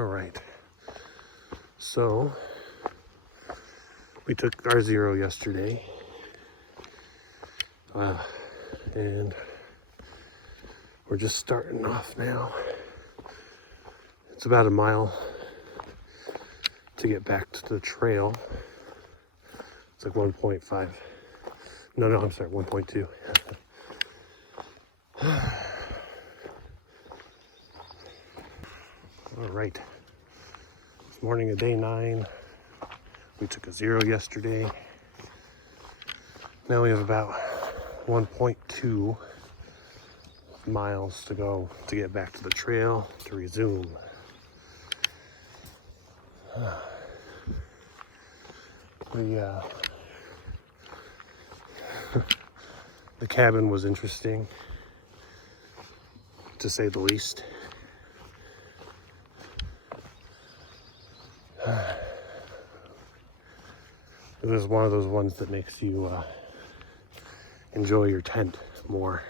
All right. So we took our zero yesterday, and we're just starting off now. It's about a mile to get back to the trail. It's like 1.5. No, I'm sorry, 1.2. All right. It's morning of day 9. We took a zero yesterday. Now we have about 1.2 miles to go to get back to the trail to resume. The cabin was interesting, to say the least. It was one of those ones that makes you enjoy your tent more.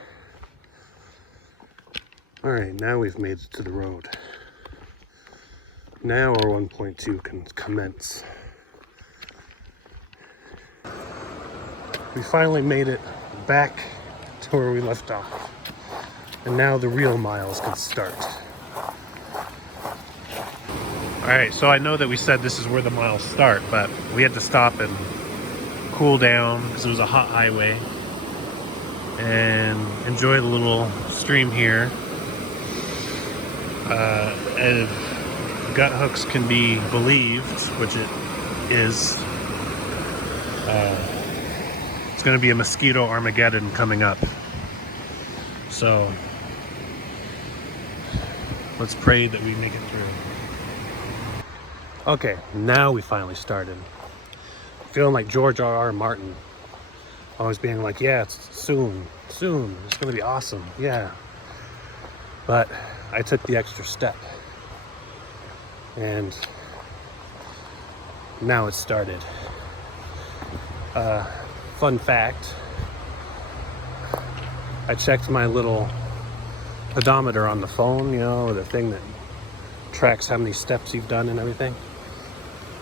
All right, now we've made it to the road. Now our 1.2 can commence. We finally made it back to where we left off. And now the real miles can start. All right, so I know that we said this is where the miles start, but we had to stop and cool down because it was a hot highway and enjoy the little stream here. If gut hooks can be believed, which it is, it's going to be a mosquito Armageddon coming up. So let's pray that we make it through. Okay, now we finally started. Feeling like George R.R. Martin. Always being like, yeah, it's soon. It's going to be awesome, yeah. But I took the extra step. And now it started. Fun fact, I checked my little pedometer on the phone, you know, the thing that tracks how many steps you've done and everything.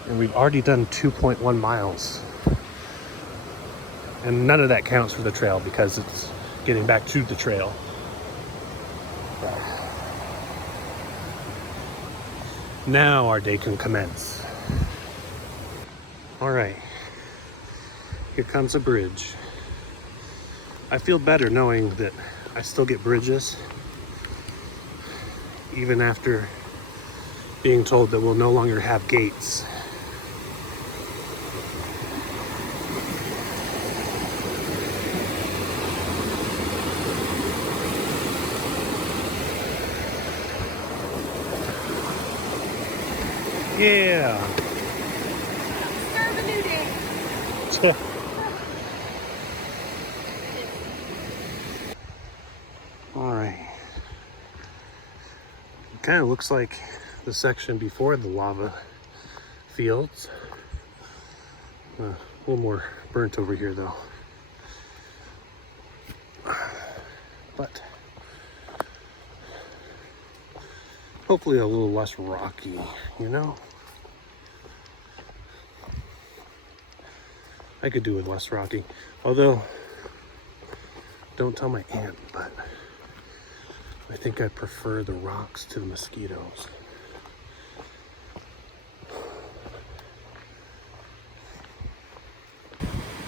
And we've already done 2.1 miles. And none of that counts for the trail because it's getting back to the trail. Now our day can commence. All right, here comes a bridge. I feel better knowing that I still get bridges, even after being told that we'll no longer have gates. Yeah. Start of a new day. All right. It kind of looks like the section before the lava fields. A little more burnt over here though. But hopefully a little less rocky, you know? I could do with less rocky. Although, don't tell my aunt, but I think I prefer the rocks to the mosquitoes.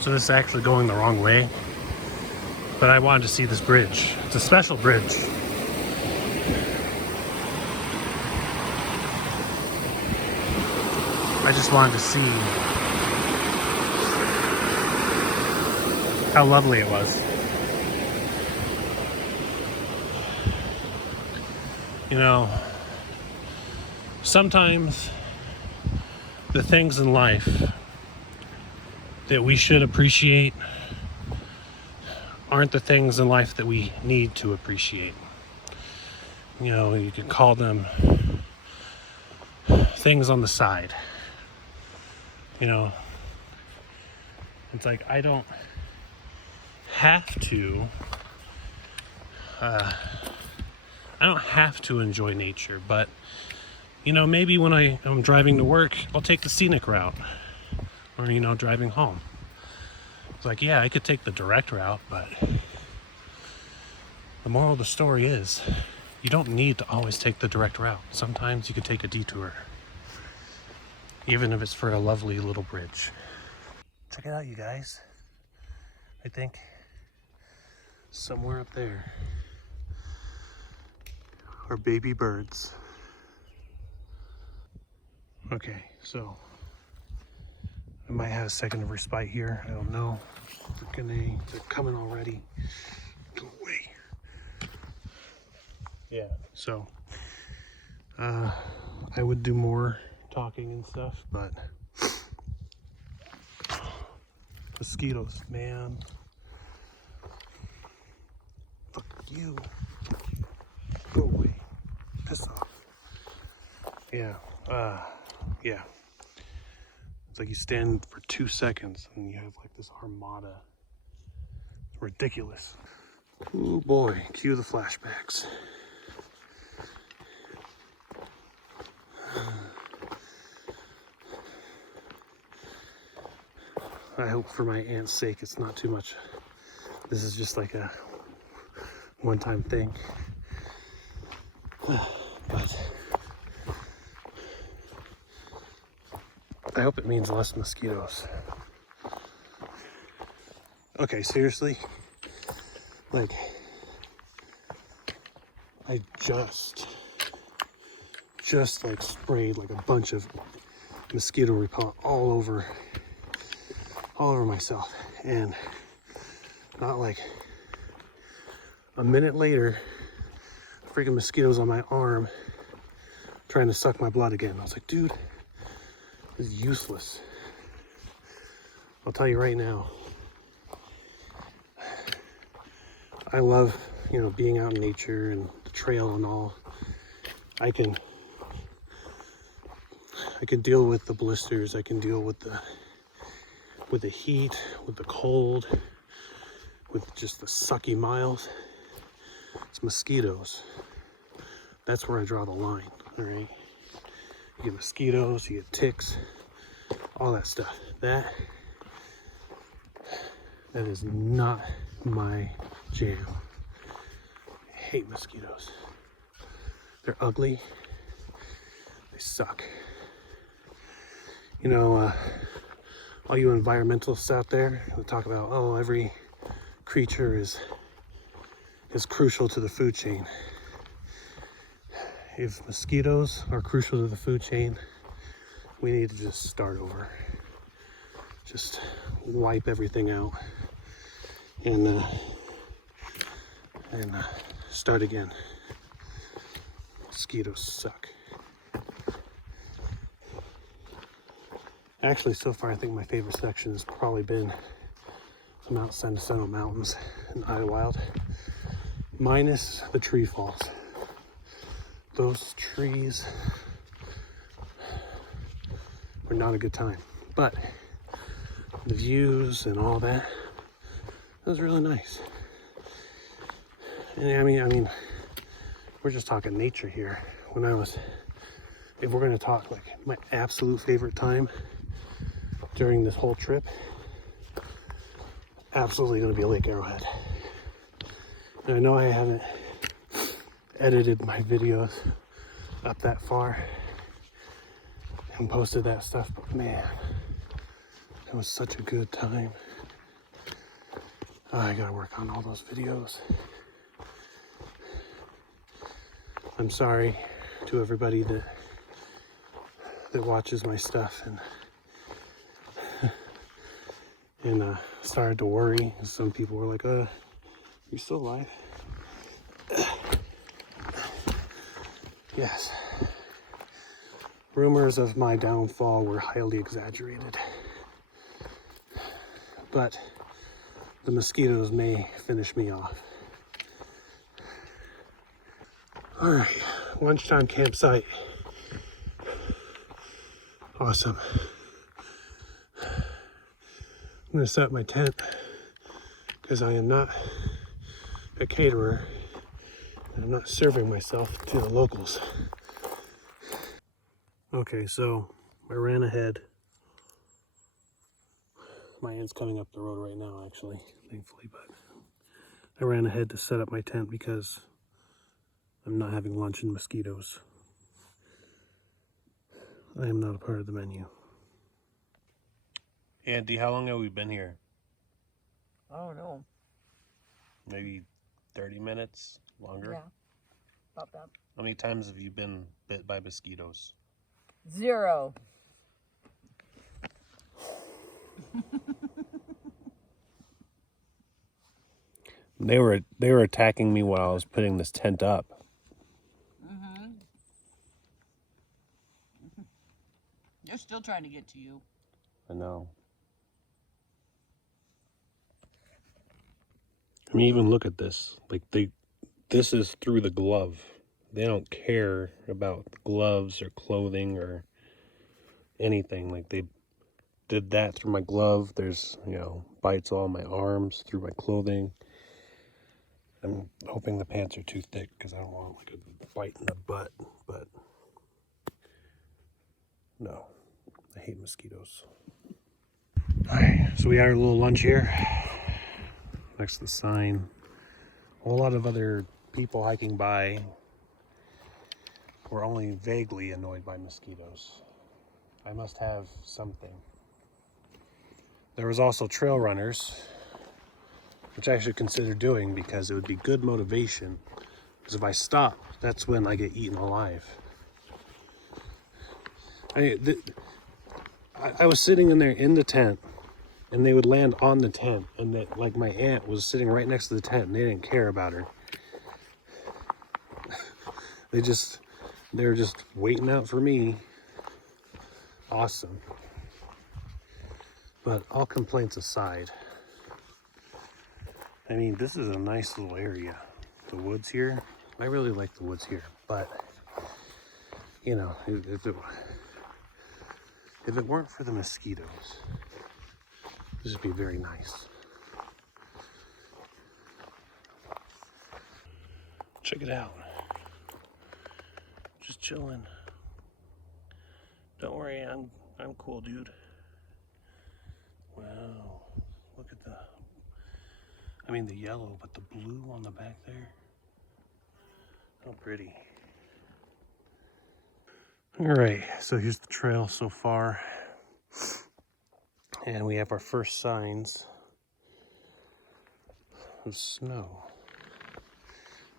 So this is actually going the wrong way, but I wanted to see this bridge. It's a special bridge. I just wanted to see how lovely it was. You know, sometimes the things in life that we should appreciate aren't the things in life that we need to appreciate. You know, you could call them things on the side. You know, it's like I don't have to enjoy nature, but You know, maybe when I'm driving to work, I'll take the scenic route. Or, you know, driving home. It's like, yeah, I could take the direct route, but the moral of the story is you don't need to always take the direct route. Sometimes you could take a detour, even if it's for a lovely little bridge. Check it out, you guys. I think somewhere up there are baby birds. Okay, so I might have a second of respite here. I don't know. They're coming already. Go away. Yeah, so I would do more talking and stuff, but mosquitoes, man. Fuck you. Go away. Piss off. Yeah. Yeah. It's like you stand for 2 seconds and you have like this armada. It's ridiculous. Oh boy, cue the flashbacks. I hope for my aunt's sake it's not too much. This is just like a one-time thing. But I hope it means less mosquitoes. Okay, seriously, like I just like sprayed like a bunch of mosquito repellent all over myself, and not like a minute later, freaking mosquitoes on my arm trying to suck my blood again. I was like, dude, this is useless. I'll tell you right now, I love, you know, being out in nature and the trail and all. I can deal with the blisters. I can deal with the heat, with the cold, with just the sucky miles. It's mosquitoes. That's where I draw the line, all right? You get mosquitoes, you get ticks, all that stuff. That is not my jam. I hate mosquitoes. They're ugly. They suck. You know, all you environmentalists out there who talk about, oh, every creature is crucial to the food chain. If mosquitoes are crucial to the food chain, we need to just start over. Just wipe everything out and start again. Mosquitoes suck. Actually, so far, I think my favorite section has probably been the Mount San Jacinto Mountains in Idlewild, minus the tree falls. Those trees were not a good time, but the views and all that, that was really nice. And I mean, we're just talking nature here. If we're gonna talk like my absolute favorite time during this whole trip, absolutely gonna be Lake Arrowhead. And I know I haven't edited my videos up that far and posted that stuff, but man, it was such a good time. I gotta work on all those videos. I'm sorry to everybody that watches my stuff and started to worry. Some people were like, "You're still alive?" Yes. Rumors of my downfall were highly exaggerated, but the mosquitoes may finish me off. All right, lunchtime campsite. Awesome. I'm gonna set up my tent because I am not a caterer and I'm not serving myself to the locals. Okay, so I ran ahead. My aunt's coming up the road right now, actually, thankfully, but I ran ahead to set up my tent because I'm not having lunch in mosquitoes. I am not a part of the menu. Auntie, how long have we been here? I don't know. Maybe 30 minutes longer? Yeah, about that. How many times have you been bit by mosquitoes? 0. They were attacking me while I was putting this tent up. They're still trying to get to you. I know. I mean, even look at this. Like this is through the glove. They don't care about gloves or clothing or anything. Like they did that through my glove. There's, bites all on my arms, through my clothing. I'm hoping the pants are too thick because I don't want like a bite in the butt, but no, I hate mosquitoes. All right, so we had our little lunch here next to the sign. A whole lot of other people hiking by were only vaguely annoyed by mosquitoes. I must have something. There was also trail runners, which I should consider doing because it would be good motivation. Because if I stop, that's when I get eaten alive. I was sitting in there in the tent, and they would land on the tent, and that, like, my aunt was sitting right next to the tent, and they didn't care about her. They were just waiting out for me. Awesome. But all complaints aside, I mean, this is a nice little area. The woods here, I really like the woods here, but if it weren't for the mosquitoes, this would be very nice. Check it out. Just chilling. Don't worry, I'm cool, dude. Wow, look at the yellow, but the blue on the back there. How pretty. All right, so here's the trail so far. And we have our first signs of snow.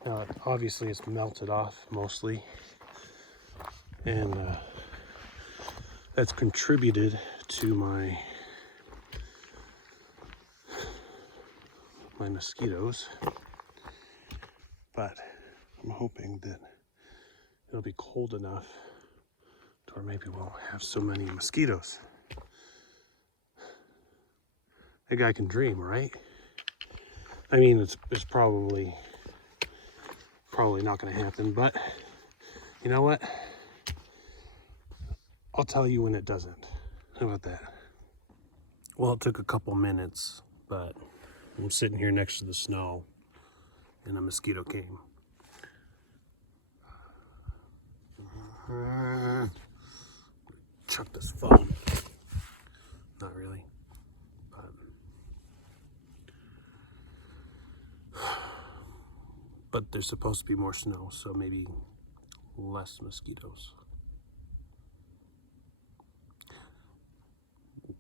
Now, obviously it's melted off mostly. And that's contributed to my mosquitoes. But I'm hoping that it'll be cold enough to where maybe we'll have so many mosquitoes. A guy can dream, right? I mean, it's probably not going to happen, but you know what? I'll tell you when it doesn't. How about that? Well, it took a couple minutes, but I'm sitting here next to the snow and a mosquito came. Chuck this phone. Not really. But there's supposed to be more snow, so maybe less mosquitoes.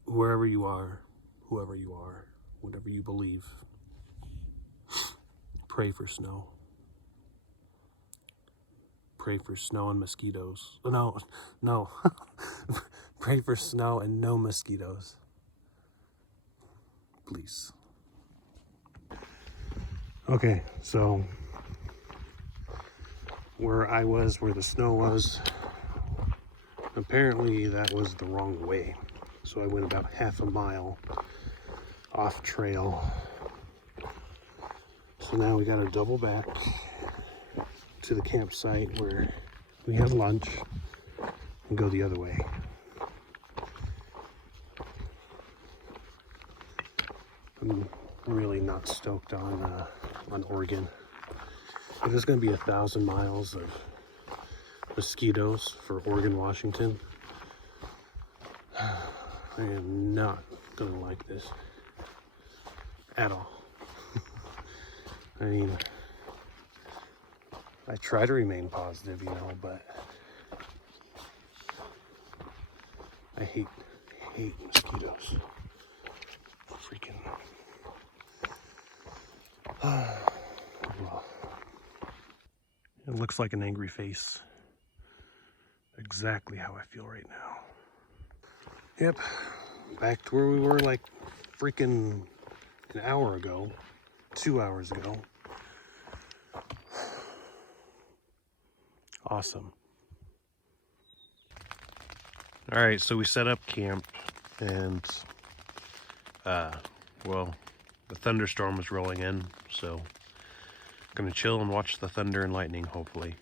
Wherever you are, whoever you are, whatever you believe, pray for snow. Pray for snow and mosquitoes. No. Pray for snow and no mosquitoes. Please. Okay, so where I was, where the snow was, apparently that was the wrong way. So I went about half a mile off trail. So now we gotta double back to the campsite where we had lunch and go the other way. I'm really not stoked on Oregon. If it's gonna be 1,000 miles of mosquitoes for Oregon, Washington. I am not gonna like this at all. I mean, I try to remain positive, you know, but I hate mosquitoes. Freaking. Well, it looks like an angry face. Exactly how I feel right now. Yep, back to where we were like freaking an hour ago, 2 hours ago. Awesome. All right, so we set up camp and well, the thunderstorm was rolling in, so I'm gonna chill and watch the thunder and lightning, hopefully.